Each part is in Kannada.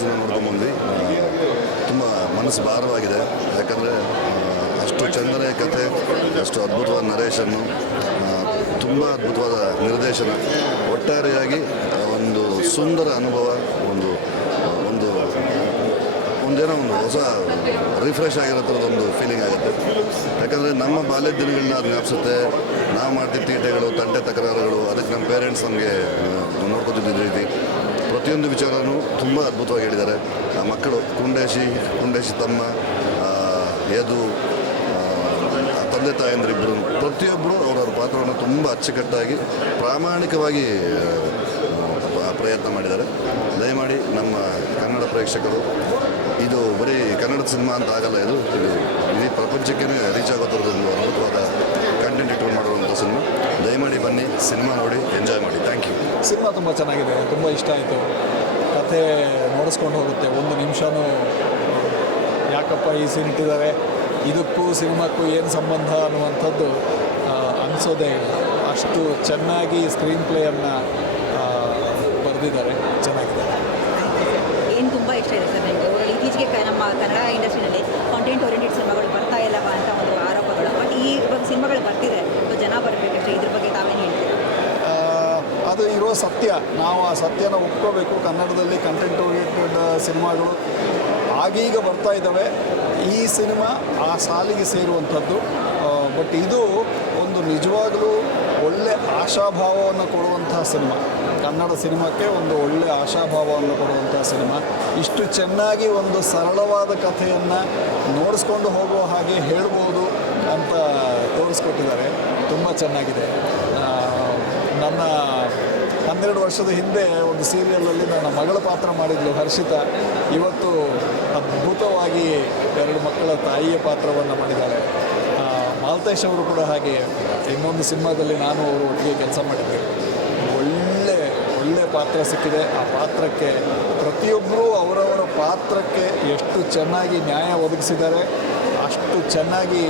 ಸಿನಿಮಾ ನೋಡ್ಕೊಂಡ್ಬಂದ್ವಿ. ತುಂಬ ಮನಸ್ಸು ಭಾರವಾಗಿದೆ. ಯಾಕಂದರೆ ಅಷ್ಟು ಚಂದನೆ ಕಥೆ, ಅಷ್ಟು ಅದ್ಭುತವಾದ ನರೇಶನ್ನು, ತುಂಬ ಅದ್ಭುತವಾದ ನಿರ್ದೇಶನ, ಒಟ್ಟಾರೆಯಾಗಿ ಒಂದು ಸುಂದರ ಅನುಭವ, ಒಂದು ಒಂದು ಒಂದೇನೋ ಒಂದು ಹೊಸ ರಿಫ್ರೆಶ್ ಆಗಿರೋ ಥರದೊಂದು ಫೀಲಿಂಗ್ ಆಗುತ್ತೆ. ಯಾಕಂದರೆ ನಮ್ಮ ಬಾಲ್ಯದ ದಿನಗಳನ್ನ ಅದು ಜ್ಞಾಪಿಸುತ್ತೆ. ನಾವು ಮಾಡ್ತಿದ್ದ ತೀಟೆಗಳು, ತಂಟೆ ತಕರಾರುಗಳು, ಅದಕ್ಕೆ ನಮ್ಮ ಪೇರೆಂಟ್ಸ್ ನಮಗೆ ನೋಡ್ಕೊತಿದ್ದ ರೀತಿ, ಪ್ರತಿಯೊಂದು ವಿಚಾರನೂ ತುಂಬ ಅದ್ಭುತವಾಗಿ ಹೇಳಿದ್ದಾರೆ. ಆ ಮಕ್ಕಳು ಕುಂಡೇಶಿ ತಮ್ಮ, ಯದು, ತಂದೆ ತಾಯಂದ್ರಿಬ್ಬರು, ಪ್ರತಿಯೊಬ್ಬರು ಅವರವ್ರ ಪಾತ್ರವನ್ನು ತುಂಬ ಅಚ್ಚುಕಟ್ಟಾಗಿ ಪ್ರಾಮಾಣಿಕವಾಗಿ ಪ್ರಯತ್ನ ಮಾಡಿದ್ದಾರೆ. ದಯಮಾಡಿ ನಮ್ಮ ಕನ್ನಡ ಪ್ರೇಕ್ಷಕರು, ಇದು ಬರೀ ಕನ್ನಡದ ಸಿನಿಮಾ ಅಂತ ಆಗಲ್ಲ, ಇದು ಇಡೀ ಪ್ರಪಂಚಕ್ಕೇ ರೀಚ್ ಆಗೋ ಥರದೊಂದು ಅದ್ಭುತವಾದ ಕಂಟೆಂಟ್ ಇಟ್ಕೊಂಡು ಮಾಡುವಂಥ ಸಿನಿಮಾ. ದಯಮಾಡಿ ಬನ್ನಿ, ಸಿನಿಮಾ ನೋಡಿ, ಎಂಜಾಯ್ ಮಾಡಿ. Thank you. ಸಿನಿಮಾ ತುಂಬ ಚೆನ್ನಾಗಿದೆ, ತುಂಬ ಇಷ್ಟ ಆಯಿತು. ಕಥೆ ನೋಡಿಸ್ಕೊಂಡು ಹೋಗುತ್ತೆ. ಒಂದು ನಿಮಿಷವೂ ಯಾಕಪ್ಪ ಈ ಸೀನ್ ಇಟ್ಟಿದ್ದಾರೆ, ಇದಕ್ಕೂ ಸಿನಿಮಾಕ್ಕೂ ಏನು ಸಂಬಂಧ ಅನ್ನುವಂಥದ್ದು ಅನಿಸೋದೇ ಇಲ್ಲ. ಅಷ್ಟು ಚೆನ್ನಾಗಿ ಸ್ಕ್ರೀನ್ ಪ್ಲೇಯನ್ನು ಬರೆದಿದ್ದಾರೆ, ಚೆನ್ನಾಗಿದೆ. ಏನು ತುಂಬ ಇಷ್ಟ ಇದೆ ಸರ್ ನನಗೆ. ಇತ್ತೀಚೆಗೆ ನಮ್ಮ ಕನ್ನಡ ಇಂಡಸ್ಟ್ರಿನಲ್ಲಿ ಕಾಂಟೆಂಟ್ ಓರಿಯೆಂಟೆಡ್ ಸಿನಿಮಾಗಳು ಬರ್ತಾ ಇಲ್ಲವ ಅಂತ ಒಂದು ಆರೋಪಗಳು. ಬಟ್ ಈ ಸಿನಿಮಾಗಳು ಬರ್ತಿದೆ, ಜನ ಬರಬೇಕಷ್ಟೇ. ಇದ್ರ ಬಗ್ಗೆ ತಾವೇನು ಹೇಳ್ತೀರಾ? ಅದು ಇರೋ ಸತ್ಯ. ನಾವು ಆ ಸತ್ಯನ ಒಪ್ಕೋಬೇಕು. ಕನ್ನಡದಲ್ಲಿ ಕಂಟೆಂಟ್ ಓರಿಯೆಂಟೆಡ್ ಸಿನಿಮಾಗಳು ಆಗೀಗ ಬರ್ತಾ ಇದ್ದಾವೆ. ಈ ಸಿನಿಮಾ ಆ ಸಾಲಿಗೆ ಸೇರುವಂಥದ್ದು. ಬಟ್ ಇದು ಒಂದು ನಿಜವಾಗಲೂ ಒಳ್ಳೆ ಆಶಾಭಾವವನ್ನು ಕೊಡುವಂಥ ಸಿನಿಮಾ. ಕನ್ನಡ ಸಿನಿಮಾಕ್ಕೆ ಒಂದು ಒಳ್ಳೆ ಆಶಾಭಾವವನ್ನು ಕೊಡುವಂಥ ಸಿನಿಮಾ. ಇಷ್ಟು ಚೆನ್ನಾಗಿ ಒಂದು ಸರಳವಾದ ಕಥೆಯನ್ನು ನೋಡಿಸ್ಕೊಂಡು ಹೋಗುವ ಹಾಗೆ ಹೇಳ್ಬೋದು ಅಂತ ತೋರಿಸ್ಕೊಟ್ಟಿದ್ದಾರೆ. ತುಂಬ ಚೆನ್ನಾಗಿದೆ. ನನ್ನ 12 ವರ್ಷದ ಹಿಂದೆ ಒಂದು ಸೀರಿಯಲಲ್ಲಿ ನನ್ನ ಮಗಳ ಪಾತ್ರ ಮಾಡಿದ್ಲು ಹರ್ಷಿತಾ. ಇವತ್ತು ಅದ್ಭುತವಾಗಿ 2 ಮಕ್ಕಳ ತಾಯಿಯ ಪಾತ್ರವನ್ನು ಮಾಡಿದ್ದಾರೆ. ಮಾಲ್ತೇಶ್ ಅವರು ಕೂಡ ಹಾಗೆ ಇನ್ನೊಂದು ಸಿನಿಮಾದಲ್ಲಿ ನಾನು ಅವರು ಒಟ್ಟಿಗೆ ಕೆಲಸ ಮಾಡಿದ್ದೆ. ಒಳ್ಳೆ ಪಾತ್ರ ಸಿಕ್ಕಿದೆ. ಆ ಪಾತ್ರಕ್ಕೆ ಪ್ರತಿಯೊಬ್ಬರೂ ಅವರವರ ಪಾತ್ರಕ್ಕೆ ಎಷ್ಟು ಚೆನ್ನಾಗಿ ನ್ಯಾಯ ಒದಗಿಸಿದ್ದಾರೆ, ಅಷ್ಟು ಚೆನ್ನಾಗಿ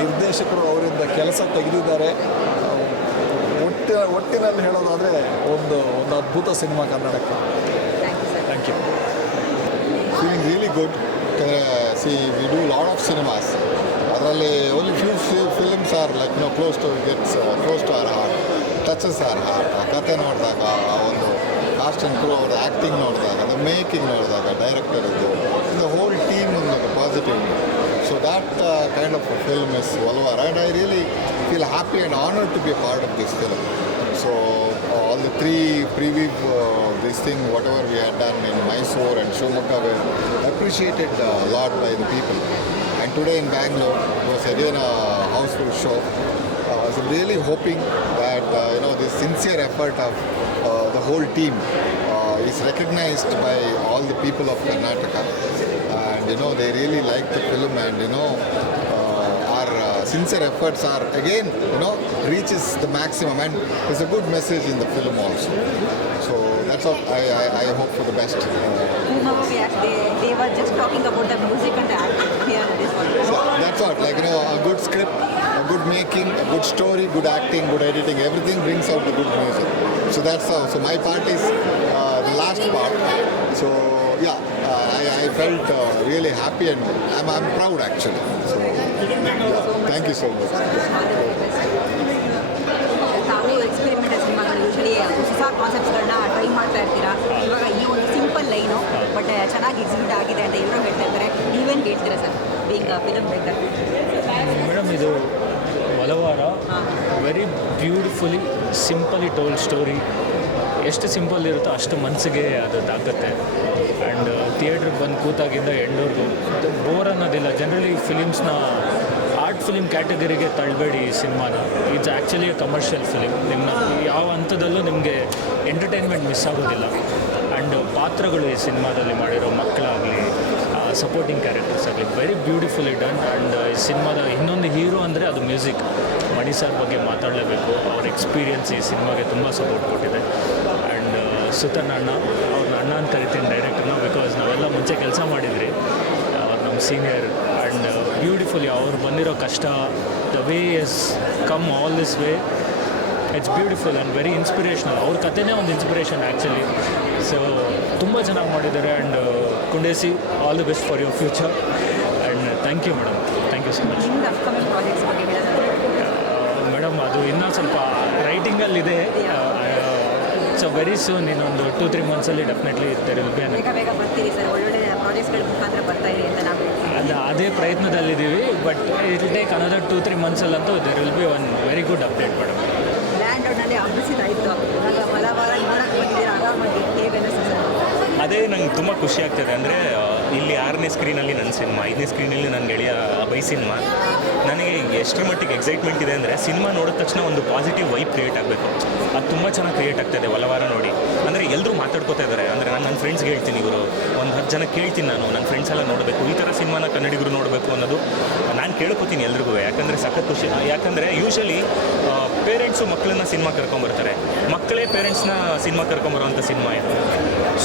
ನಿರ್ದೇಶಕರು ಅವರಿಂದ ಕೆಲಸ ತೆಗೆದಿದ್ದಾರೆ. ಒಟ್ಟಿನಲ್ಲಿ ಹೇಳೋದಾದರೆ ಒಂದು ಅದ್ಭುತ ಸಿನಿಮಾ ಕನ್ನಡಕ್ಕೆ. Thank you. Feeling really good. See, we do a lot of cinemas. ಅದರಲ್ಲಿ only few films are like close to our heart, touches our heart. ಆ ಕಥೆ ನೋಡಿದಾಗ, ಆ ಒಂದು ಕಾಸ್ಟ್ ಆ್ಯಂಡ್ ಕ್ರೂ ಅವ್ರ ಆ್ಯಕ್ಟಿಂಗ್ ನೋಡಿದಾಗ, ದ ಮೇಕಿಂಗ್ ನೋಡಿದಾಗ, ಡೈರೆಕ್ಟರ್ ಇದು ದ ಹೋಲ್ ಟೀಮ್ ಒಂದು positive. So that kind of a film is Valvar, and I really feel happy and honored to be a part of this film. So all the 3 preview this thing, whatever we had done in Mysore and Shivamogga were appreciated a lot by the people. And today in Bangalore it was again a houseful show. So really hoping that this sincere effort of the whole team is recognized by all the people of Karnataka, and they really like the film, and our sincere efforts are again reaches the maximum, and there's a good message in the film also. So that's all. I hope for the best. They were just talking about the music and the acting here in this one. So that's what, a good script, a good making, a good story, good acting, good editing, everything brings out the good music. So that's how. So my part is the last part. So yeah, I felt really happy, and I'm proud actually. So thank you so much. ತಾವು ಎಕ್ಸ್ಪೆರಿಮೆಂಟಲ್ ಸಿನಿಮಾಗಳು ಯೂಶಲಿ ಹೊಸ ಕಾನ್ಸೆಪ್ಟ್ಸ್ಗಳನ್ನ ಟ್ರೈ ಮಾಡ್ತಾ ಇರ್ತೀರಾ. ಇವಾಗ ಈ ಒಂದು ಸಿಂಪಲ್ ಲೈನು ಬಟ್ ಚೆನ್ನಾಗಿ ಎಕ್ಸಿಕ್ಯೂಟ್ ಆಗಿದೆ ಅಂತ ಎಲ್ಲರೂ ಹೇಳ್ತಾ ಇರ್ತಾರೆ. ನೀವೇನು ಹೇಳ್ತೀರಾ sir, being film maker? Madam, ಇದು ವಲವಾರ very beautifully simply told story. ಎಷ್ಟು ಸಿಂಪಲ್ ಇರುತ್ತೋ ಅಷ್ಟು ಮನಸ್ಸಿಗೆ ಅದು ತಾಕತ್ತೆ. ಆ್ಯಂಡ್ ಥಿಯೇಟ್ರಿಗೆ ಬಂದು ಕೂತಾಗಿಂದ ಎಂಡೋರ್ಗು ಬೋರ್ ಅನ್ನೋದಿಲ್ಲ. ಜನರಲಿ ಫಿಲಿಮ್ಸ್ನ ಆರ್ಟ್ ಫಿಲಿಮ್ ಕ್ಯಾಟಗರಿಗೆ ತಳ್ಳಬೇಡಿ ಈ ಸಿನಿಮಾನ. It's actually a commercial film. ಯಾವ ಹಂತದಲ್ಲೂ ನಿಮಗೆ ಎಂಟರ್ಟೈನ್ಮೆಂಟ್ ಮಿಸ್ ಆಗೋದಿಲ್ಲ. ಆ್ಯಂಡ್ ಪಾತ್ರಗಳು ಈ ಸಿನಿಮಾದಲ್ಲಿ ಮಾಡಿರೋ ಮಕ್ಕಳಾಗಲಿ, ಸಪೋರ್ಟಿಂಗ್ ಕ್ಯಾರೆಕ್ಟರ್ಸ್ ಆಗಲಿ, ವೆರಿ ಬ್ಯೂಟಿಫುಲಿ ಡನ್. ಆ್ಯಂಡ್ ಈ ಸಿನಿಮಾದ ಇನ್ನೊಂದು ಹೀರೋ ಅಂದರೆ ಅದು ಮ್ಯೂಸಿಕ್. ಮಣಿ ಸರ್ ಬಗ್ಗೆ ಮಾತಾಡಲೇಬೇಕು. ಅವ್ರ ಎಕ್ಸ್ಪೀರಿಯನ್ಸ್ ಈ ಸಿನಿಮಾಗೆ ತುಂಬ ಸಪೋರ್ಟ್ ಕೊಟ್ಟಿದೆ. ಆ್ಯಂಡ್ ಸುತನ್ ಅಣ್ಣ, ಅವ್ರನ್ನ ಅಣ್ಣ ಅಂತ ಕರಿತೀನಿ ಡೈರೆಕ್ಟರ್ನ, ಬಿಕಾಸ್ ನಾವೆಲ್ಲ ಮುಂಚೆ ಕೆಲಸ ಮಾಡಿದ್ರಿ. ಅವ್ರು ನಮ್ಮ ಸೀನಿಯರ್. ಆ್ಯಂಡ್ ಬ್ಯೂಟಿಫುಲಿ ಅವ್ರು ಬಂದಿರೋ ಕಷ್ಟ, the way as come all this way, it's beautiful and very inspirational. ಅವ್ರ ಕಥೆನೇ ಒಂದು ಇನ್ಸ್ಪಿರೇಷನ್ ಆ್ಯಕ್ಚುಲಿ. ಸೊ ತುಂಬ ಚೆನ್ನಾಗಿ ಮಾಡಿದ್ದಾರೆ. ಆ್ಯಂಡ್ ಕುಂಡೇಸಿ, all the best for your future. And thank you madam, thank you so much. ನಿಮ್ದು ಅಪ್ಕಮಿಂಗ್ ಪ್ರಾಜೆಕ್ಟ್ಸ್ ಬಗ್ಗೆ ಹೇಳೋದಾದ್ರೆ ಮೇಡಮ್ ಅದು ಇನ್ನೂ ಸ್ವಲ್ಪ ರೈಟಿಂಗಲ್ಲಿದೆ. ಸೊ ವೆರಿ ಸೂನ್, ಇನ್ನೊಂದು 2-3 ಮಂತ್ಸಲ್ಲಿ ಡೆಫಿನೆಟ್ಲಿ ದೆರ್ ವಿಲ್ ಬಿ ಬೇಗ ಬೇಗ ಬರ್ತೀರಿ ಸರ್, ಒಳ್ಳೊಳ್ಳೆ ಪ್ರಾಜೆಕ್ಟ್ಸ್ಗಳ ಮುಖಾಂತರ ಬರ್ತಾ ಇರಿ ಅಂತ ನಾವು ಹೇಳ್ತೀವಿ. ಅದೇ ಪ್ರಯತ್ನದಲ್ಲಿದ್ದೀವಿ. But it will take another 2-3 ಮಂತ್ಸಲ್ಲಂತೂ there will be one very good update madam. Land ರೋಡ್ನಲ್ಲಿ ಹಬ್ಬಿಸಿದಾಯಿತು, ಇವಾಗ ಮಲಬಾರ ನೋಡಕ್ಕೆ ಬಂದಿದ್ದೀರಾ ಆರಾಮಾಗಿ, ಹೇಗೆ ಅನಿಸ್ತು ಸರ್? ಅದೇ ನಂಗೆ ತುಂಬ ಖುಷಿ ಆಗ್ತದೆ. ಅಂದರೆ ಇಲ್ಲಿ 6ನೇ ಸ್ಕ್ರೀನಲ್ಲಿ ನನ್ನ ಸಿನಿಮಾ, 5ನೇ ಸ್ಕ್ರೀನಲ್ಲಿ ನನ್ನ ಗೆಳೆಯ ಅಭಯ್ ಸಿನಿಮಾ. ನನಗೆ ಎಷ್ಟರ ಮಟ್ಟಿಗೆ ಎಕ್ಸೈಟ್ಮೆಂಟ್ ಇದೆ ಅಂದರೆ ಸಿನಿಮಾ ನೋಡಿದ ತಕ್ಷಣ ಒಂದು ಪಾಸಿಟಿವ್ ವೈಬ್ ಕ್ರಿಯೇಟ್ ಆಗಬೇಕು. ಅದು ತುಂಬ ಚೆನ್ನಾಗಿ ಕ್ರಿಯೇಟ್ ಆಗ್ತಾಯಿದೆ ಒಲವಾರ ನೋಡಿ. ಅಂದರೆ ಎಲ್ಲರೂ ಮಾತಾಡ್ಕೋತಾ ಇದ್ದಾರೆ. ಅಂದರೆ ನಾನು ನನ್ನ ಫ್ರೆಂಡ್ಸ್ಗೆ ಹೇಳ್ತೀನಿ, ಇವರು ಒಂದು 10 ಜನಕ್ಕೆ ಕೇಳ್ತೀನಿ, ನಾನು ನನ್ನ ಫ್ರೆಂಡ್ಸ್ ಎಲ್ಲ ನೋಡಬೇಕು, ಈ ಥರ ಸಿನಿಮಾನ ಕನ್ನಡಿಗರು ನೋಡಬೇಕು ಅನ್ನೋದು ನಾನು ಕೇಳ್ಕೊತೀನಿ ಎಲ್ರಿಗೂ. ಯಾಕಂದರೆ ಸಖತ್ ಖುಷಿ. ಯಾಕಂದರೆ ಯೂಶಲಿ ಪೇರೆಂಟ್ಸು ಮಕ್ಕಳನ್ನ ಸಿನಿಮಾ ಕರ್ಕೊಂಬರ್ತಾರೆ, ಮಕ್ಕಳೇ ಪೇರೆಂಟ್ಸ್ನ ಸಿನಿಮಾ ಕರ್ಕೊಂಬರೋವಂಥ ಸಿನಿಮಾ ಇದು.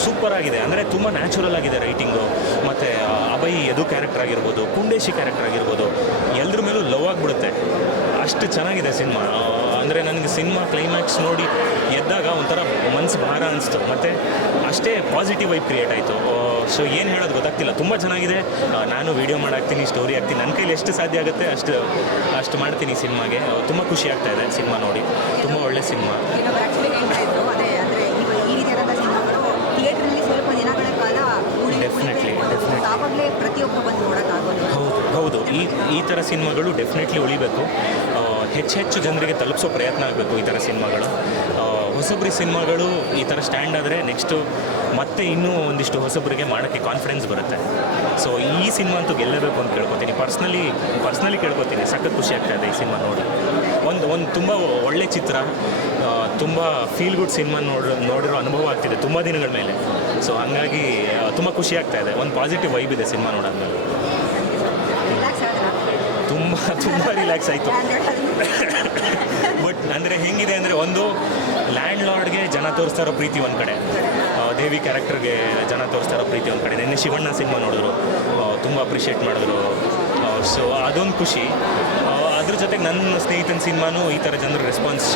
ಸೂಪರ್ ಆಗಿದೆ. ಅಂದರೆ ತುಂಬ ನ್ಯಾಚುರಲ್ ಆಗಿದೆ ರೈಟಿಂಗು. ಮತ್ತು ಅಭಯ್ ಯದು ಕ್ಯಾರೆಕ್ಟರ್ ಆಗಿರ್ಬೋದು, ಕುಂಡೇಶಿ ಕ್ಯಾರೆಕ್ಟರ್ ಆಗಿರ್ಬೋದು, ಎಲ್ಲರ ಮೇಲೂ ಲವ್ ಆಗಿಬಿಡುತ್ತೆ. ಅಷ್ಟು ಚೆನ್ನಾಗಿದೆ ಸಿನಿಮಾ. ಅಂದರೆ ನನಗೆ ಸಿನಿಮಾ ಕ್ಲೈಮ್ಯಾಕ್ಸ್ ನೋಡಿ ಎದ್ದಾಗ ಒಂಥರ ಮನಸ್ಸು ಭಾರ ಅನಿಸ್ತು. ಮತ್ತು ಅಷ್ಟೇ ಪಾಸಿಟಿವ್ ವೈಬ್ ಕ್ರಿಯೇಟ್ ಆಯಿತು. ಸೊ ಏನು ಹೇಳೋದು ಗೊತ್ತಾಗ್ತಿಲ್ಲ, ತುಂಬ ಚೆನ್ನಾಗಿದೆ. ನಾನು ವೀಡಿಯೋ ಮಾಡಾಕ್ತೀನಿ, ಸ್ಟೋರಿ ಹಾಕ್ತೀನಿ, ನನ್ನ ಕೈಲಿ ಎಷ್ಟು ಸಾಧ್ಯ ಆಗುತ್ತೆ ಅಷ್ಟು ಮಾಡ್ತೀನಿ ಸಿನಿಮಾಗೆ. ತುಂಬ ಖುಷಿ ಆಗ್ತಾಯಿದೆ ಸಿನಿಮಾ ನೋಡಿ. ತುಂಬ ಒಳ್ಳೆ ಸಿನಿಮಾ. ಇನ್ನೊಬ್ರು ಆ್ಯಕ್ಚುಲಿ ಹೇಳ್ತಾ ಇದ್ರು, ಅದೇ ಅಂದರೆ ಈ ರೀತಿಯಾದಂಥ ಸಿನಿಮಾಗಳು ಥಿಯೇಟ್ರಲ್ಲಿ ಸ್ವಲ್ಪ ದಿನಗಳ ಕಾಲ Definitely. ಆವಾಗಲೇ ಪ್ರತಿಯೊಬ್ಬ ಬಂದು ನೋಡೋಕ್ಕಾಗೋದು. ಹೌದು. ಈ ಥರ ಸಿನಿಮಾಗಳು ಡೆಫಿನೆಟ್ಲಿ ಉಳಿಬೇಕು. ಹೆಚ್ಚು ಜನರಿಗೆ ತಲುಪಿಸೋ ಪ್ರಯತ್ನ ಆಗಬೇಕು ಈ ಥರ ಸಿನಿಮಾಗಳು. ಹೊಸಬ್ರಿ ಸಿನಿಮಾಗಳು ಈ ಥರ ಸ್ಟ್ಯಾಂಡ್ ಆದರೆ ನೆಕ್ಸ್ಟು ಮತ್ತೆ ಇನ್ನೂ ಒಂದಿಷ್ಟು ಹೊಸಬ್ರಿಗೆ ಮಾಡೋಕ್ಕೆ ಕಾನ್ಫಿಡೆನ್ಸ್ ಬರುತ್ತೆ. ಸೊ ಈ ಸಿನಿಮಾ ಅಂತೂ ಗೆಲ್ಲಬೇಕು ಅಂತ ಕೇಳ್ಕೊತೀನಿ. ಪರ್ಸ್ನಲಿ ಕೇಳ್ಕೊತೀನಿ. ಸಖತ್ ಖುಷಿ ಆಗ್ತಾಯಿದೆ ಈ ಸಿನಿಮಾ ನೋಡಿ. ಒಂದು ತುಂಬ ಒಳ್ಳೆ ಚಿತ್ರ, ತುಂಬ ಫೀಲ್ ಗುಡ್ ಸಿನಿಮಾ ನೋಡಿರೋ ಅನುಭವ ಆಗ್ತಿದೆ ತುಂಬ ದಿನಗಳ ಮೇಲೆ. ಸೊ ಹಾಗಾಗಿ ತುಂಬ ಖುಷಿ ಆಗ್ತಾಯಿದೆ. ಒಂದು ಪಾಸಿಟಿವ್ ವೈಬ್ ಇದೆ ಸಿನಿಮಾ ನೋಡೋದ್ಮೇಲೆ. ರಿಲ್ಯಾಕ್ಸ್ ಆದ್ರೆ ತುಂಬ ರಿಲ್ಯಾಕ್ಸ್ ಆಯಿತು. ಬಟ್ ಅಂದರೆ ಹೆಂಗಿದೆ ಅಂದರೆ, ಒಂದು ಲ್ಯಾಂಡ್ ಲಾರ್ಡ್ಗೆ ಜನ ತೋರಿಸ್ತಾ ಇರೋ ಪ್ರೀತಿ ಒಂದು ಕಡೆ, ದೇವಿ ಕ್ಯಾರೆಕ್ಟರ್ಗೆ ಜನ ತೋರಿಸ್ತಾ ಇರೋ ಪ್ರೀತಿ ಒಂದು ಕಡೆ. ನಿನ್ನೆ ಶಿವಣ್ಣ ಸಿನಿಮಾ ನೋಡಿದ್ರು, ತುಂಬ ಅಪ್ರಿಷಿಯೇಟ್ ಮಾಡಿದ್ರು. ಸೊ ಅದೊಂದು ಖುಷಿ. ಅದ್ರ ಜೊತೆಗೆ ನನ್ನ ಸ್ನೇಹಿತನ ಸಿನಿಮಾನೂ ಈ ಥರ ಜನರ ರೆಸ್ಪಾನ್ಸ್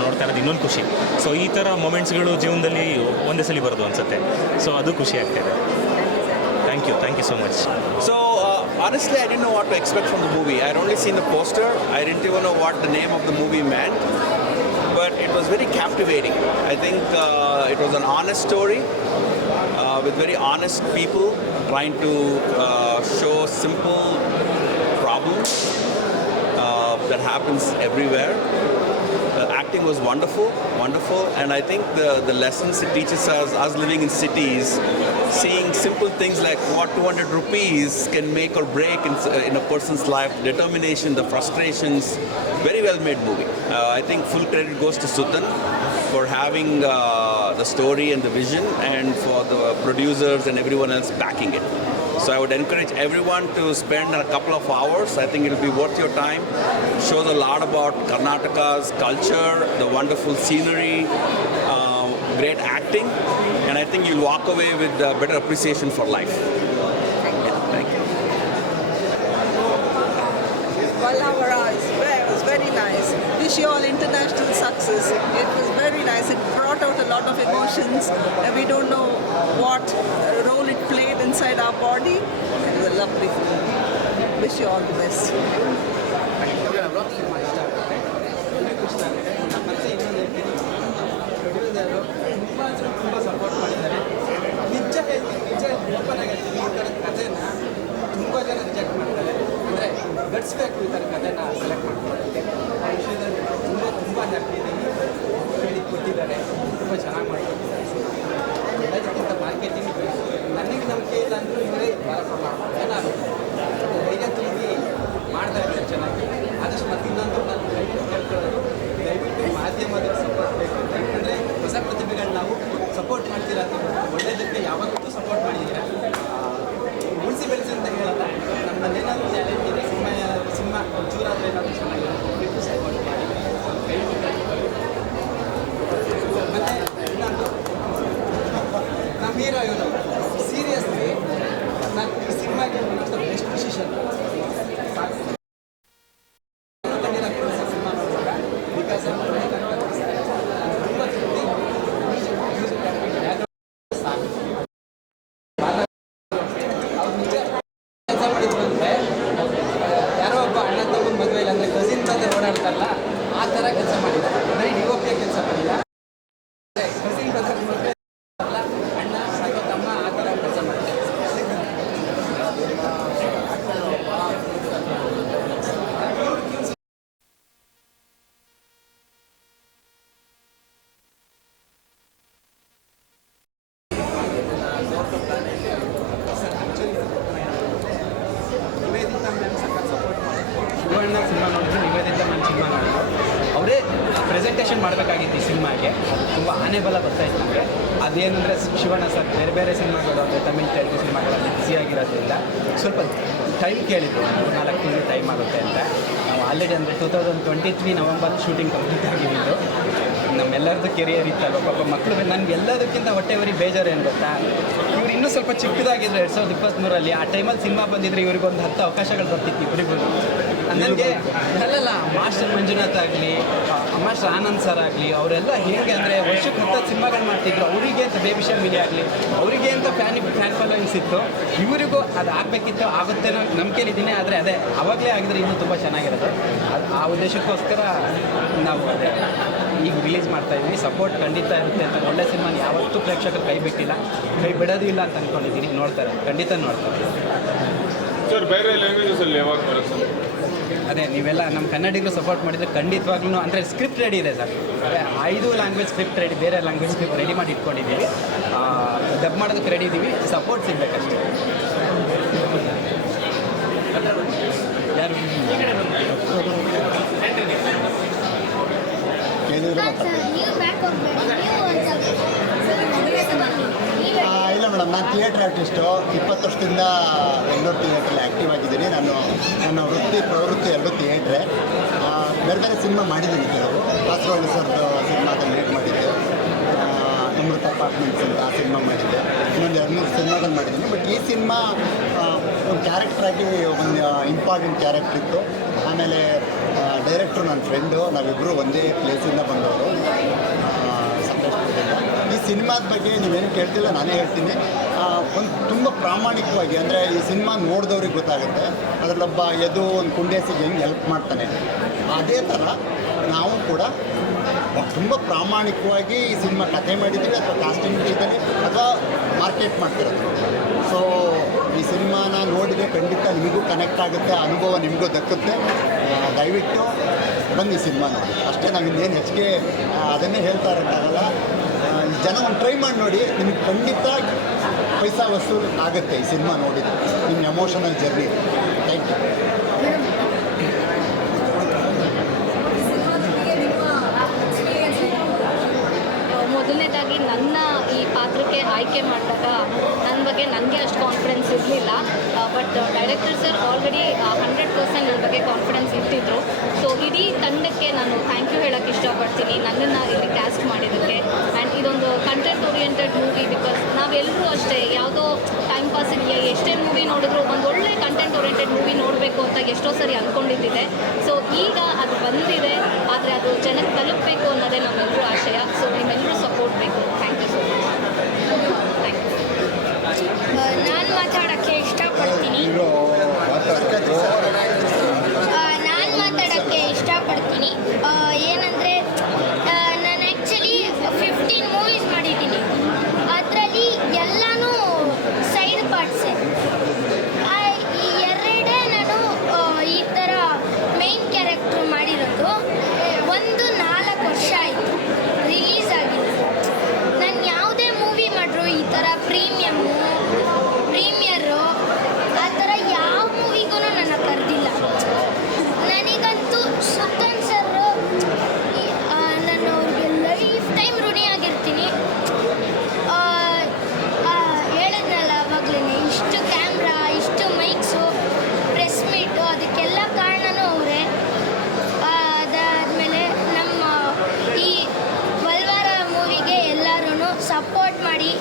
ನೋಡ್ತಾ ಇರೋದು ಇನ್ನೊಂದು ಖುಷಿ. ಸೊ ಈ ಥರ ಮೊಮೆಂಟ್ಸ್ಗಳು ಜೀವನದಲ್ಲಿ ಒಂದೇ ಸಲ ಬರೋದು ಅನಿಸುತ್ತೆ. ಸೊ ಅದು ಖುಷಿ ಆಗ್ತಾಯಿದೆ. Thank you so much. So, honestly, I didn't know what to expect from the movie. I had only seen the poster. I didn't even know what the name of the movie meant. But it was very captivating. I think it was an honest story with very honest people trying to show simple problems that happens everywhere. The acting was wonderful, and I think the lessons it teaches us living in cities, seeing simple things like what 200 rupees can make or break in a person's life, the determination, the frustrations. Very well made movie. I think full credit goes to Sudan for having the story and the vision, and for the producers and everyone else backing it. So I would encourage everyone to spend a couple of hours. I think it will be worth your time. Shows a lot about Karnataka's culture, the wonderful scenery, great acting, and I think you'll walk away with a better appreciation for life. Thank you. Valavara was very nice. Wish you all international success. It was very nice. It brought out a lot of emotions. And we don't know what role it played inside our body. It was a lovely film. Wish you all the best. ಗಟ್ಸ್ಬೇಕು ಈ ಥರ ಕಥೆನ ಸೆಲೆಕ್ಟ್ ಮಾಡ್ಕೊಳ್ಳೋಕ್ಕೆ. ಆ ವಿಷಯದಲ್ಲಿ ತುಂಬ ಹ್ಯಾಪಿ ಇದ್ದೀನಿ. ಹೇಳಿ ಕೊಟ್ಟಿದ್ದಾರೆ, ತುಂಬ ಚೆನ್ನಾಗಿ ಮಾಡ್ಕೊಟ್ಟಿದ್ದಾರೆ. ಎಲ್ಲದಕ್ಕಿಂತ ಮಾರ್ಕೆಟಿಂಗ್ ನನಗೆ ನಂಬಿಕೆ ಇಲ್ಲ ಅಂದರೂ ಇವರೇ ಏನಾಗುತ್ತೆ ಧೈರ್ಯ ತುಂಬಿ ಮಾಡ್ತಾ ಇದ್ದಾರೆ ಚೆನ್ನಾಗಿ. ಆದಷ್ಟು ಮತ್ತೆ ಇನ್ನೊಂದು ನಾನು ಕೇಳ್ಕೊಳ್ಳೋದು, ದಯವಿಟ್ಟು ಮಾಧ್ಯಮದ ಸಪೋರ್ಟ್ ಬೇಕು. ಯಾಕಂದರೆ ಹೊಸ ಪ್ರತಿಭೆಗಳು ನಾವು ಸಪೋರ್ಟ್ ಮಾಡ್ತೀರಾ ಅಂತ ಒಳ್ಳೆಯದಕ್ಕೆ ಯಾವತ್ತೂ ಸಪೋರ್ಟ್ ಮಾಡಿದ್ದೀರಾ. ಉಳಿಸಿ ಬೆಳೆಸಿ ಅಂತ ಹೇಳಲ್ಲ, ನಮ್ಮಲ್ಲೇನಾದರೂ ಟ್ಯಾಲೆಂಟ್ ಇದೆ, ಸಿನಿಮಾ ಒಂಚೂರಾದರೆ ಏನಾದರೂ ಚೆನ್ನಾಗಿರುತ್ತೆ, ಸಪೋರ್ಟ್ ಮಾಡಿ. ಮತ್ತು ಇನ್ನೊಂದು ನಮ್ಮ ಹೀರೋ ಇವರು ಸೀರಿಯಸ್ಲಿ ನಾನು ಈ ಸಿನಿಮಾಗೆ ಬೆಸ್ಟ್ ಡಿಸಿಷನ್ ಸಿನಿಮಾ ನೋಡುವಾಗ ಬಿಕಾಸ್ ಆನೆ ಬಲ ಬರ್ತಾ ಇತ್ತು ನಮಗೆ. ಅದೇನಂದರೆ ಶಿವಣ್ಣ ಸರ್ ಬೇರೆ ಬೇರೆ ಸಿನಿಮಾಗಳು ಅಂದರೆ ತಮಿಳ್ ತೆಲುಗು ಸಿನಿಮಾಗಳಲ್ಲಿ ಬ್ಯುಸಿಯಾಗಿರೋದ್ರಿಂದ ಸ್ವಲ್ಪ ಟೈಮ್ ಕೇಳಿದ್ರು, 4 ತಿಂಗಳು ಟೈಮ್ ಆಗುತ್ತೆ ಅಂತ. ನಾವು ಆಲ್ರೆಡಿ ಅಂದರೆ 2023 ನವಂಬರ್ ಶೂಟಿಂಗ್ ಕಂಪ್ಲೀಟ್ ಆಗಿದ್ದು. ನಮ್ಮೆಲ್ಲರದ್ದು ಕೆರಿಯರ್ ಇತ್ತಲ್ವ, ಪಾಪ ಮಕ್ಕಳು ನನಗೆ ಎಲ್ಲದಕ್ಕಿಂತ ಹೊಟ್ಟೆವರಿ ಬೇಜಾರು ಏನು ಗೊತ್ತಾ, ಇವ್ರು ಇನ್ನೂ ಸ್ವಲ್ಪ ಚಿಕ್ಕದಾಗಿದ್ರು 2023ರಲ್ಲಿ. ಆ ಟೈಮಲ್ಲಿ ಸಿನಿಮಾ ಬಂದಿದ್ರೆ ಇವ್ರಿಗೊಂದು 10 ಅವಕಾಶಗಳು ಬರ್ತಿತ್ತು ಇಬ್ಬರಿಗೂ. ನನಗೆ ಅಲ್ಲಲ್ಲ ಮಾಸ್ಟರ್ ಮಂಜುನಾಥ್ ಆಗಲಿ, ಮಾಸ್ಟರ್ ಆನಂದ್ ಸರ್ ಆಗಲಿ, ಅವರೆಲ್ಲ ಹೇಗೆ ಅಂದರೆ ವರ್ಷಕ್ಕೆ 10 ಸಿನಿಮಾಗಳು ಮಾಡ್ತಿದ್ರು. ಅವರಿಗೆ ಅಂತ ಬೇಬಿ ಶರ್ಮಿಲಿ ಆಗಲಿ, ಅವರಿಗೆ ಅಂತ ಫ್ಯಾನ್ ಫಾಲೋಯಿಂಗ್ಸ್ ಇತ್ತು. ಇವರಿಗೂ ಅದು ಆಗಬೇಕಿತ್ತು, ಆಗುತ್ತೆ ನಂಬಿಕೆಲಿದ್ದೀನಿ. ಆದರೆ ಅದೇ ಆವಾಗಲೇ ಆಗಿದ್ರೆ ಇನ್ನೂ ತುಂಬ ಚೆನ್ನಾಗಿರೋದು. ಆ ಉದ್ದೇಶಕ್ಕೋಸ್ಕರ ನಾವು ಅದೇ ಈಗ ರಿಲೀಸ್ ಮಾಡ್ತಾಯಿದ್ವಿ. ಸಪೋರ್ಟ್ ಖಂಡಿತ ಇರುತ್ತೆ ಅಂತ. ಒಳ್ಳೆ ಸಿನಿಮಾನ ಯಾವತ್ತೂ ಪ್ರೇಕ್ಷಕರು ಕೈ ಬಿಟ್ಟಿಲ್ಲ, ಕೈ ಬಿಡೋದು ಇಲ್ಲ ಅಂತ ಅಂದ್ಕೊಂಡಿದ್ದೀನಿ. ನೋಡ್ತಾರೆ, ಖಂಡಿತ ನೋಡ್ತಾರೆ. ಸರ್ ಬೇರೆ ಲ್ಯಾಂಗ್ವೇಜಸಲ್ಲಿ ಯಾವಾಗ ಬರುತ್ತೆ? ಅದೇ ನೀವೆಲ್ಲ ನಮ್ಮ ಕನ್ನಡಿಗರು ಸಪೋರ್ಟ್ ಮಾಡಿದರೆ ಖಂಡಿತವಾಗ್ಲೂ, ಅಂದರೆ ಸ್ಕ್ರಿಪ್ಟ್ ರೆಡಿ ಇದೆ ಸರ್. ಅದೇ 5 ಲ್ಯಾಂಗ್ವೇಜ್ ಸ್ಕ್ರಿಪ್ಟ್ ರೆಡಿ, ಬೇರೆ ಲ್ಯಾಂಗ್ವೇಜ್ ಸ್ಕ್ರಿಪ್ಟ್ ರೆಡಿ ಮಾಡಿ ಇಟ್ಕೊಂಡಿದ್ದೀವಿ. ಡಬ್ ಮಾಡೋದಕ್ಕೆ ರೆಡಿ ಇದ್ದೀವಿ, ಸಪೋರ್ಟ್ ಸಿಗಬೇಕಷ್ಟೇ. ಯಾರು ಇಲ್ಲ ಮೇಡಮ್, ನಾನು ಥಿಯೇಟ್ರ್ ಆರ್ಟಿಸ್ಟು. 20 ವರ್ಷದಿಂದ ಬೆಂಗಳೂರು ಥಿಯೇಟ್ರಲ್ಲಿ ಆ್ಯಕ್ಟಿವ್ ಆಗಿದ್ದೀನಿ. ನನ್ನ ಪ್ರವೃತ್ತಿ ಎರಡೂ ಥಿಯೇಟ್ರೆ. ಬೇರೆ ಬೇರೆ ಸಿನಿಮಾ ಮಾಡಿದ್ದೀನಿ. ಕೆಲವು ಕಾಸರಗೋಡು ಸರ್ದು ಸಿನಿಮಾದಲ್ಲಿ ಲೀಡ್ ಮಾಡಿದ್ದೆ, ಅಮೃತ ಅಪಾರ್ಟ್ಮೆಂಟ್ಸ್ ಅಂತ ಆ ಸಿನಿಮಾ ಮಾಡಿದ್ದೆ. ಇನ್ನೊಂದು 2-3 ಸಿನಿಮಾಗಳು ಮಾಡಿದ್ದೀನಿ. ಬಟ್ ಈ ಸಿನಿಮಾ ಒಂದು ಕ್ಯಾರೆಕ್ಟ್ರಾಗಿ ಒಂದು ಇಂಪಾರ್ಟೆಂಟ್ ಕ್ಯಾರೆಕ್ಟರ್ ಇತ್ತು. ಆಮೇಲೆ ಡೈರೆಕ್ಟ್ರು ನನ್ನ ಫ್ರೆಂಡು, ನಾವಿಬ್ಬರು ಒಂದೇ ಪ್ಲೇಸಿಂದ ಬಂದವರು, ಸಕಲೇಶ್ಪುರದಿಂದ. ಈ ಸಿನಿಮಾದ ಬಗ್ಗೆ ನೀವೇನು ಕೇಳ್ತಿಲ್ಲ, ನಾನೇ ಹೇಳ್ತೀನಿ. ಒಂದು ತುಂಬ ಪ್ರಾಮಾಣಿಕವಾಗಿ, ಅಂದರೆ ಈ ಸಿನಿಮಾ ನೋಡಿದವ್ರಿಗೆ ಗೊತ್ತಾಗುತ್ತೆ ಅದರಲ್ಲೊಬ್ಬ ಒಂದು ಕುಂಡೇಸಿಗೆ ಹೆಂಗೆ ಹೆಲ್ಪ್ ಮಾಡ್ತಾನೆ, ಅದೇ ಥರ ನಾವು ಕೂಡ ತುಂಬ ಪ್ರಾಮಾಣಿಕವಾಗಿ ಈ ಸಿನಿಮಾ ಕಥೆ ಮಾಡಿದ್ದೀವಿ, ಅಥವಾ ಕಾಸ್ಟಿಂಗ್ ವಿಷಯದಲ್ಲಿ ಅಥವಾ ಮಾರ್ಕೆಟ್ ಮಾಡ್ತಿರೋದು. ಸೊ ಈ ಸಿನಿಮಾನ ನೋಡಿದರೆ ಖಂಡಿತ ನಿಮಗೂ ಕನೆಕ್ಟ್ ಆಗುತ್ತೆ, ಅನುಭವ ನಿಮಗೂ ದಕ್ಕುತ್ತೆ. ದಯವಿಟ್ಟು ಬನ್ನಿ ಸಿನಿಮಾ ನೋಡಿ ಅಷ್ಟೇ. ನಾವು ಇನ್ನೇನು ಹೆಚ್ಚಿಗೆ ಅದನ್ನೇ ಹೇಳ್ತಾ ಇರೋಕ್ಕಾಗಲ್ಲ. ಜನ ಒಂದು ಟ್ರೈ ಮಾಡಿ ನೋಡಿ, ನಿಮಗೆ ಖಂಡಿತ ಪೈಸಾ ವಸೂಲು ಆಗುತ್ತೆ ಈ ಸಿನಿಮಾ ನೋಡಿದರೆ. ನಿಮ್ಮ ಎಮೋಷನಲ್ ಜರ್ನಿ. Thank you. ಮೊದಲನೇದಾಗಿ ನನ್ನ ಈ ಪಾತ್ರಕ್ಕೆ ಆಯ್ಕೆ ಮಾಡಿದಾಗ ನನ್ನ ಬಗ್ಗೆ ನನಗೆ ಅಷ್ಟು ಕಾನ್ಫಿಡೆನ್ಸ್ ಇರಲಿಲ್ಲ. ಬಟ್ ಡೈರೆಕ್ಟರ್ ಸರ್ ಆಲ್ರೆಡಿ 100% ನನ್ನ ಬಗ್ಗೆ ಕಾನ್ಫಿಡೆನ್ಸ್ ಇಟ್ಟಿದ್ರು. ಸೊ ಇಡೀ ತಂಡಕ್ಕೆ ನಾನು ಥ್ಯಾಂಕ್ ಯು ಹೇಳೋಕ್ಕೆ ಇಷ್ಟಪಡ್ತೀನಿ, ನನ್ನನ್ನು ಇಲ್ಲಿ ಕ್ಯಾಸ್ಟ್ ಮಾಡಿದ್ದಕ್ಕೆ. ಆ್ಯಂಡ್ ಇದೊಂದು ಕಂಟೆಂಟ್ ಓರಿಯೆಂಟೆಡ್ ಮೂವಿ. ಬಿಕಾಸ್ ನಾವೆಲ್ಲರೂ ಅಷ್ಟೇ ಯಾವುದೋ ಟೈಮ್ ಪಾಸಿಗೆ ಎಷ್ಟೇ ಮೂವಿ ನೋಡಿದ್ರು ಒಂದು ಒಳ್ಳೆ ಕಂಟೆಂಟ್ ಓರಿಯೆಂಟೆಡ್ ಮೂವಿ ನೋಡಬೇಕು ಅಂತ ಎಷ್ಟೋ ಸರಿ ಅಂದ್ಕೊಂಡಿದ್ದಿದೆ. ಸೊ ಈಗ ಅದು ಬಂದಿದೆ, ಆದರೆ ಅದು ಜನಕ್ಕೆ ತಲುಪಬೇಕು ಅನ್ನೋದೇ ನಮ್ಮೆಲ್ಲರೂ ಆಶಯ. ಸೊ ನಿಮ್ಮೆಲ್ಲರೂ ಸಪೋರ್ಟ್ ಬೇಕು. Thank you so much. Thank you. ನಾನು ಮಾತಾಡೋಕ್ಕೆ ಇಷ್ಟಪಡ್ತೀನಿ. ಏನಂದರೆ ನಾನು ಆ್ಯಕ್ಚುಲಿ 15 ಮೂವೀಸ್ ಮಾಡಿದ್ದೀನಿ. ಅದರಲ್ಲಿ ಎಲ್ಲನೂ ಸೈಡ್ ಪಾರ್ಟ್ಸೇ. ಈ ಎರಡೇ ನಾನು ಈ ಥರ ಮೇನ್ ಕ್ಯಾರೆಕ್ಟ್ರು ಮಾಡಿರೋದು. ಒಂದು 4 ವರ್ಷ ಆಯಿತು ರಿಲೀಸ್ ಆಗಿಲ್ಲ. ನಾನು ಯಾವುದೇ ಮೂವಿ ಮಾಡಿದ್ರು ಈ ಥರ ಪ್ರೀಮಿಯರು ಆ ಥರ ಯಾವ ಮೂವಿಗೂ ನನ್ನ ಕರೆದಿಲ್ಲ. ನನಗಂತೂ ಸುತ್ತನ್ ಸರ್, ನಾನು ಅವ್ರಿಗೆ ಲೈಫ್ ಟೈಮ್ ಋಣಿಯಾಗಿರ್ತೀನಿ. ಹೇಳಿದ್ನಲ್ಲ ಆವಾಗಲೇ, ಇಷ್ಟು ಕ್ಯಾಮ್ರಾ, ಇಷ್ಟು ಮೈಕ್ಸು, ಪ್ರೆಸ್ ಮೀಟು, ಅದಕ್ಕೆಲ್ಲ ಕಾರಣನೂ ಅವರೇ. ಅದಾದಮೇಲೆ ನಮ್ಮ ಈ ಬಲ್ವಾರ ಮೂವಿಗೆ ಎಲ್ಲರೂ ಸಪೋರ್ಟ್ ಮಾಡಿ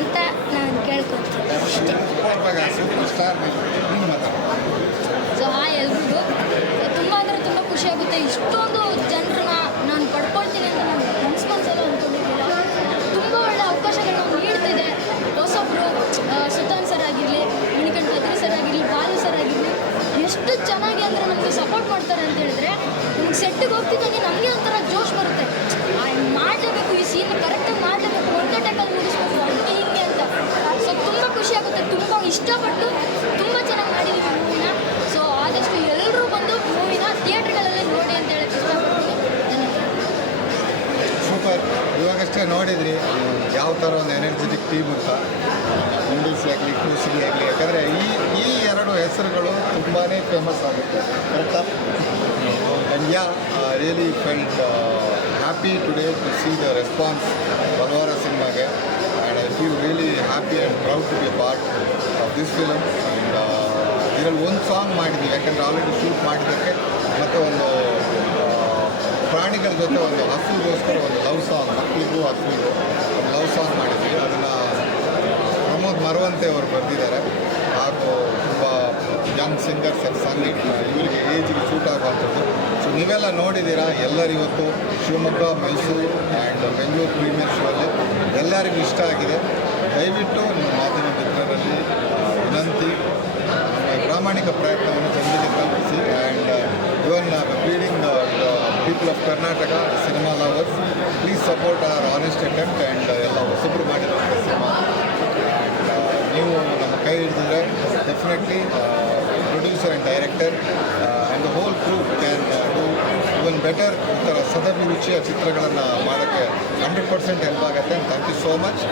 ಅಂತ ನಾನು ಕೇಳ್ಕೊತೀನಿ ಅಷ್ಟೇ. ಸೊ ಹಾಯ್ ಎಲ್ರಿಗೂ. ತುಂಬ ಅಂದರೆ ತುಂಬ ಖುಷಿಯಾಗುತ್ತೆ. ಇಷ್ಟೊಂದು ಜನರನ್ನ ನಾನು ಪಡ್ಕೊಳ್ತೀನಿ ಅಂತ ನಾನು ಮನಸ್ಸಲ್ಲೂ ಅಂದ್ಕೊಂಡಿರಲಿಲ್ಲ. ತುಂಬ ಒಳ್ಳೆ ಅವಕಾಶಗಳನ್ನ ನೀಡ್ತಿದೆ ಹೊಸೊಬ್ಬರು. ಸುತಾನ್ ಸರ್ ಆಗಿರಲಿ, ಮಣಿಕಂಠ ಅದ್ರಿ ಸರ್ ಆಗಿರಲಿ, ಬಾಲು ಸರ್ ಆಗಿರಲಿ, ಎಷ್ಟು ಚೆನ್ನಾಗಿ ಅಂದರೆ ನಮಗೆ ಸಪೋರ್ಟ್ ಮಾಡ್ತಾರೆ ಅಂತ ಹೇಳಿದ್ರೆ ನಮ್ಗೆ ಸೆಟ್ಟಿಗೆ ಹೋಗ್ತಿದ್ದಾಗೆ ನಮಗೆ ಒಂಥರ ಜೋಶ್ ಬರುತ್ತೆ. ಮಾಡಲೇಬೇಕು, ಈ ಸೀನ್ ಕರೆಕ್ಟಾಗಿ ಮಾಡಲೇಬೇಕು, ಒಂದೇ ಟೈಮಲ್ಲಿ ಮುಗಿಸ್ಬೇಕು, ಹಂಗೆ ಹಿಂಗೆ ಅಂತ. ಸೊ ತುಂಬ ಖುಷಿಯಾಗುತ್ತೆ. ತುಂಬ ಇಷ್ಟಪಟ್ಟು ತುಂಬ ಚೆನ್ನಾಗಿ ಮಾಡಿದ್ದೀವಿ ಮೂವಿನ. ಸೊ ಆದಷ್ಟು ಎಲ್ಲರೂ ಬಂದು ಮೂವಿನ ಥಿಯೇಟ್ರ್ಗಳಲ್ಲೇ ನೋಡಿ ಅಂತ ಹೇಳಕ್ಕೆ ಇಷ್ಟಪಡ್ತೀನಿ. ಸೂಪರ್. ಇವಾಗಷ್ಟೇ ನೋಡಿದ್ರಿ ಯಾವ ಥರ ಒಂದು ಎನರ್ಜೆಟಿಕ್ ಟೀಮ್ ಅಂತ, ಇಂಡಿಸಿ ಆಗಲಿ, ಕೂಸಿಗೆ ಆಗಲಿ. ಯಾಕಂದರೆ ಈ 2 ಹೆಸರುಗಳು ತುಂಬಾ ಫೇಮಸ್ ಆಗುತ್ತೆ, ಕರೆಕ್ಟಾ? And yeah really felt happy today to see the response happy and proud to be a part of this film. And ಇದರಲ್ಲಿ ಒಂದು ಸಾಂಗ್ ಮಾಡಿದ್ವಿ, ಯಾಕಂದರೆ ಆಲ್ರೆಡಿ ಶೂಟ್ ಮಾಡಿದ್ದಕ್ಕೆ. ಮತ್ತು ಒಂದು ಪ್ರಾಣಿಗಳ ಜೊತೆ ಒಂದು ಹಸುಗೋಸ್ಕರ ಒಂದು ಲವ್ ಸಾಂಗ್, ಮಕ್ಕಳಿಗೂ ಹಸುವಿಗೂ ಒಂದು ಲವ್ ಸಾಂಗ್ ಮಾಡಿದ್ವಿ. ಅದನ್ನು ಪ್ರಮೋದ್ ಮರವಂತೆ ಅವರು ಬರೆದಿದ್ದಾರೆ. ಹಾಗೂ ತುಂಬ ಯಂಗ್ ಸಿಂಗರ್ಸ್ ಆ್ಯಂಡ್ ಸಂಗೀತ ಇವರಿಗೆ ಏಜ್ಗೆ ಸೂಟ್ ಆಗುವಂಥದ್ದು. ಸೊ ನೀವೆಲ್ಲ ನೋಡಿದ್ದೀರಾ. ಎಲ್ಲರೂ ಇವತ್ತು Shivamogga, Mysuru and Bengaluru premiere show ಅಲ್ಲಿ ಎಲ್ಲರಿಗೂ ಇಷ್ಟ ಆಗಿದೆ. ದಯವಿಟ್ಟು ನಿಮ್ಮ ಮಾಧ್ಯಮ ಮಿತ್ರರಲ್ಲಿ ವಿನಂತಿ, ಪ್ರಾಮಾಣಿಕ ಪ್ರಯತ್ನವನ್ನು ಜನರಿಗೆ ತಲುಪಿಸಿ. And even pleading people of Karnataka cinema lovers, please support our honest attempt. And ಎಲ್ಲ ಹೊಸಬ್ರು ಮಾಡಿರುವಂಥ ಸಿನಿಮಾ. ಆ್ಯಂಡ್ ನೀವು ನಮ್ಮ ಕೈ ಹಿಡಿದಿದ್ರೆ definitely producer and director and the whole crew can do even better. ಈ ಥರ ಸದಭಿರುಚಿಯ ಚಿತ್ರಗಳನ್ನು ಮಾಡೋಕ್ಕೆ 100% ಹೆಲ್ಪ್ ಆಗುತ್ತೆ. Thank you so much.